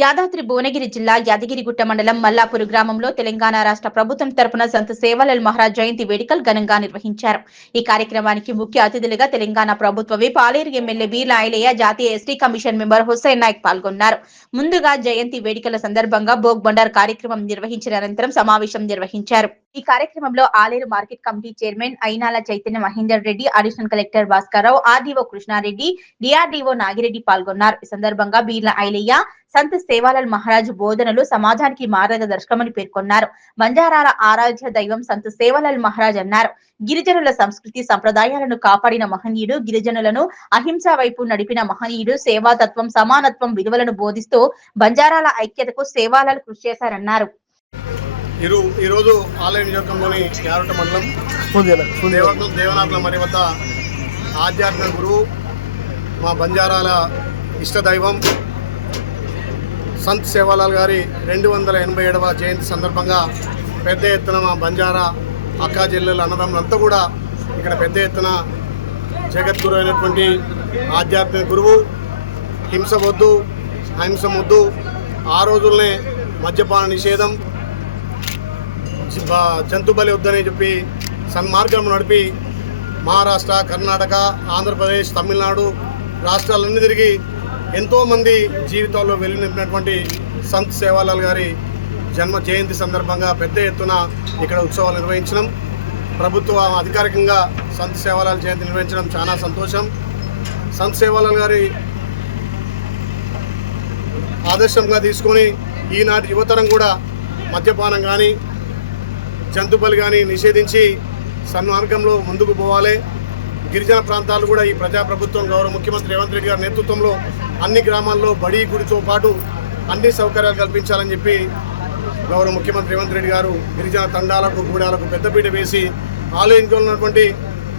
యాదాద్రి భువనగిరి జిల్లా యాదగిరిగుట్ట మండలం మల్లాపూర్ గ్రామంలో తెలంగాణ రాష్ట్ర ప్రభుత్వం తరపున సంత్ సేవాలాల్ మహారాజ్ జయంతి వేడుకలు ఘనంగా నిర్వహించారు. ఈ కార్యక్రమానికి ముఖ్య అతిథులుగా తెలంగాణ ప్రభుత్వ విప్ పాలేరు ఎమ్మెల్యే బీర్ల ఐలయ్య, జాతీయ ST commission member Hussain Naik పాల్గొన్నారు. ముందుగా జయంతి వేడుకల సందర్భంగా భోగ్ బండార్ కార్యక్రమం నిర్వహించిన అనంతరం సమావేశం నిర్వహించారు. ఈ కార్యక్రమంలో Aleru market committee chairman Ainala Chaitanya Mahender Reddy, additional collector Bhaskarrao, RDO Krishnareddy, DRDO Nagireddy పాల్గొన్నారు. ఈ సందర్భంగా బీర్ల ఐలయ్య సంత్ సేవాలాల్ మహారాజ్ బోధనలు సమాజానికి మార్గదర్శకమని పేర్కొన్నారు. బంజారాల ఆరాధ్య దైవం సంత్ సేవాలాల్ మహారాజ్ అన్నారు. గిరిజనుల సంస్కృతి సంప్రదాయాలను కాపాడిన మహనీయుడు, గిరిజనులను అహింస వైపు నడిపిన మహనీయుడు, సేవాతత్వం, సమానత్వం విలువలను బోధిస్తూ బంజారాల ఐక్యతకు సేవాలాల్ కృషి చేశారన్నారు. ఈరోజు ఆలయ నియోజకంలోని యారుట మండలం దేవనాథుల మరి వద్ద ఆధ్యాత్మిక గురువు, మా బంజారాల ఇష్టదైవం సంత్ సేవాలాల్ గారి 287వ జయంతి సందర్భంగా పెద్ద ఎత్తున మా బంజారా అక్కా చెల్లెలు అన్నదమ్ములంతా కూడా ఇక్కడ పెద్ద ఎత్తున జగద్గురు అయినటువంటి ఆధ్యాత్మిక గురువు, హింస వద్దు, అహింస వద్దు, ఆ రోజుల్నే మద్యపాన నిషేధం, జంతు బలి వద్దని చెప్పి సన్మార్గం నడిపి మహారాష్ట్ర, కర్ణాటక, ఆంధ్రప్రదేశ్, తమిళనాడు రాష్ట్రాలన్నీ తిరిగి ఎంతోమంది జీవితాల్లో వెలుగునింపినటువంటి సంత్ సేవాలాల్ గారి జన్మ జయంతి సందర్భంగా పెద్ద ఎత్తున ఇక్కడ ఉత్సవాలు నిర్వహించడం, ప్రభుత్వం అధికారికంగా సంత్ సేవాలాల్ జయంతి నిర్వహించడం చాలా సంతోషం. సంత్ సేవాలాల్ గారి ఆదర్శంగా తీసుకొని ఈనాటి యువతరం కూడా మద్యపానం కానీ జంతుబలి కానీ నిషేధించి సన్మార్గంలో ముందుకు పోవాలి. గిరిజన ప్రాంతాలు కూడా ఈ ప్రజాప్రభుత్వం గౌరవ ముఖ్యమంత్రి రేవంత్ రెడ్డి గారి నేతృత్వంలో అన్ని గ్రామాల్లో బడి గుడితో పాటు అన్ని సౌకర్యాలు కల్పించాలని చెప్పి గౌరవ ముఖ్యమంత్రి రేవంత్ రెడ్డి గారు గిరిజన తండాలకు, గూడాలకు పెద్దపీట వేసి ఆలయంలో ఉన్నటువంటి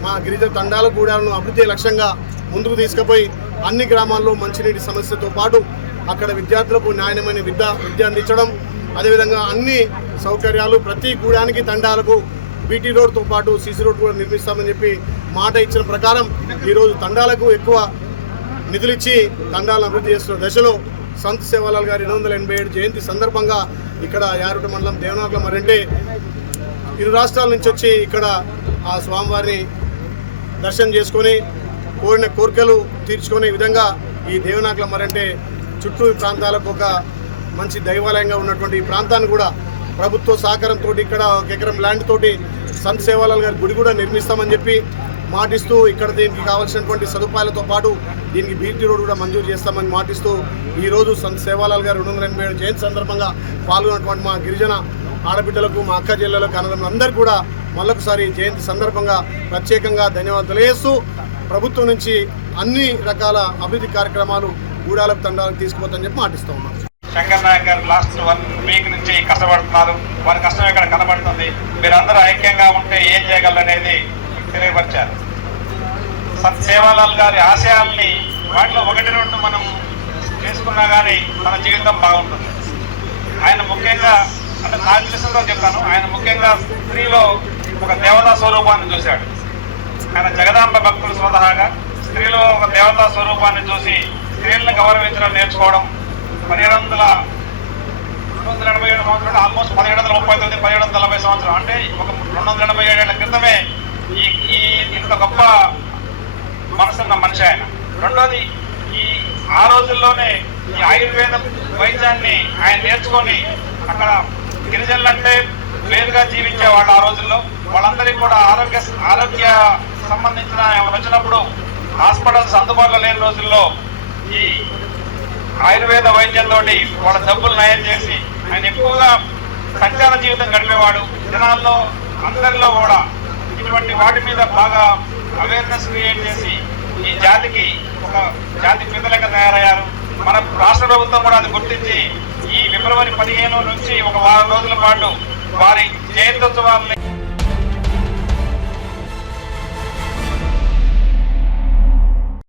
మా గిరిజన తండాల గూడాలను అభివృద్ధి లక్ష్యంగా ముందుకు తీసుకుపోయి అన్ని గ్రామాల్లో మంచినీటి సమస్యతో పాటు అక్కడ విద్యార్థులకు న్యాయమైన విద్య అందించడం, అదేవిధంగా అన్ని సౌకర్యాలు ప్రతి గూడానికి తండాలకు బీటీ రోడ్తో పాటు సీసీ రోడ్ కూడా నిర్మిస్తామని చెప్పి మాట ఇచ్చిన ప్రకారం ఈరోజు తండాలకు ఎక్కువ నిధులిచ్చి తండాలను అభివృద్ధి చేస్తున్న దశలో సంత్ సేవాలాల్ గారి 287 జయంతి సందర్భంగా ఇక్కడ యారుట మండలం దేవనాథుల మరంటే ఇరు రాష్ట్రాల నుంచి వచ్చి ఇక్కడ ఆ స్వామివారిని దర్శనం చేసుకొని కోరిన కోరికలు తీర్చుకునే విధంగా ఈ దేవనాథుల మరంటే చుట్టూ ప్రాంతాలకు ఒక మంచి దైవాలయంగా ఉన్నటువంటి ఈ ప్రాంతాన్ని కూడా ప్రభుత్వ సహకారంతో ఇక్కడ 1 ఎకరం ల్యాండ్ తోటి సంత్ సేవాలాల్ గారి గుడి కూడా నిర్మిస్తామని చెప్పి మాటిస్తూ ఇక్కడ దీనికి కావాల్సినటువంటి సదుపాయాలతో పాటు దీనికి బీటీ రోడ్ కూడా మంజూరు చేస్తామని మాటిస్తూ ఈరోజు సంత్ సేవాలాల్ గారు 287 జయంతి సందర్భంగా పాల్గొన్నటువంటి మా గిరిజన ఆడబిడ్డలకు, మా అక్క జిల్లాలకు, అన్నదమ్ములందరూ కూడా మళ్ళొకసారి జయంతి సందర్భంగా ప్రత్యేకంగా ధన్యవాదాలు తెలియజేస్తూ ప్రభుత్వం నుంచి అన్ని రకాల అభివృద్ధి కార్యక్రమాలు గూడాలకు, తండాలకు తీసుకుపోతామని చెప్పి మాటిస్తూ ఉన్నాం. శంకర్ నాయక్ గారు లాస్ట్ 1 వీక్ నుంచి కష్టపడుతున్నారు. వారి కష్టం ఇక్కడ కనబడుతుంది. మీరందరూ ఐక్యంగా ఉంటే ఏం చేయగలరనేది తెలియపరిచారు. సంత్ సేవాలాల్ గారి ఆశయాల్ని వాటిలో 1-2 మనం చేసుకున్నా కానీ మన జీవితం బాగుంటుంది. ఆయన ముఖ్యంగా అంటే నాకు తెలిసిందో చెప్తాను, ఆయన ముఖ్యంగా స్త్రీలో ఒక దేవతా స్వరూపాన్ని చూశాడు. ఆయన జగదాంబ భక్తులు స్వతహాగా స్త్రీలో ఒక దేవతా స్వరూపాన్ని చూసి స్త్రీలను గౌరవించడం నేర్చుకోవడం 1787 సంవత్సరాలు, ఆల్మోస్ట్ 1739, 1740 సంవత్సరం అంటే ఒక 287 ఏళ్ల క్రితమే ఈ ఇంత గొప్ప మనసున్న మనిషి ఆయన. రెండోది ఆ రోజుల్లోనే ఈ ఆయుర్వేద వైద్యాన్ని ఆయన నేర్చుకొని అక్కడ గిరిజనులంటే వేరుగా జీవించేవాళ్ళు. ఆ రోజుల్లో వాళ్ళందరికీ కూడా ఆరోగ్య సంబంధించిన వచ్చినప్పుడు హాస్పిటల్స్ అందుబాటులో లేని రోజుల్లో ఈ ఆయుర్వేద వైద్యంతో వాళ్ళ జబ్బులు నయం చేసి ఆయన ఎక్కువగా సంచార జీవితం గడిపేవాడు. జనాల్లో అందరిలో కూడా ఇటువంటి వాటి మీద బాగా అవేర్నెస్ క్రియేట్ చేసి ఈ జాతికి ఒక జాతి పిల్లలుగా తయారయ్యారు. మన రాష్ట్ర ప్రభుత్వం కూడా అది గుర్తించి ఈ ఫిబ్రవరి 15 నుంచి ఒక వారం రోజుల పాటు వారి జయంత్యోత్సవాలని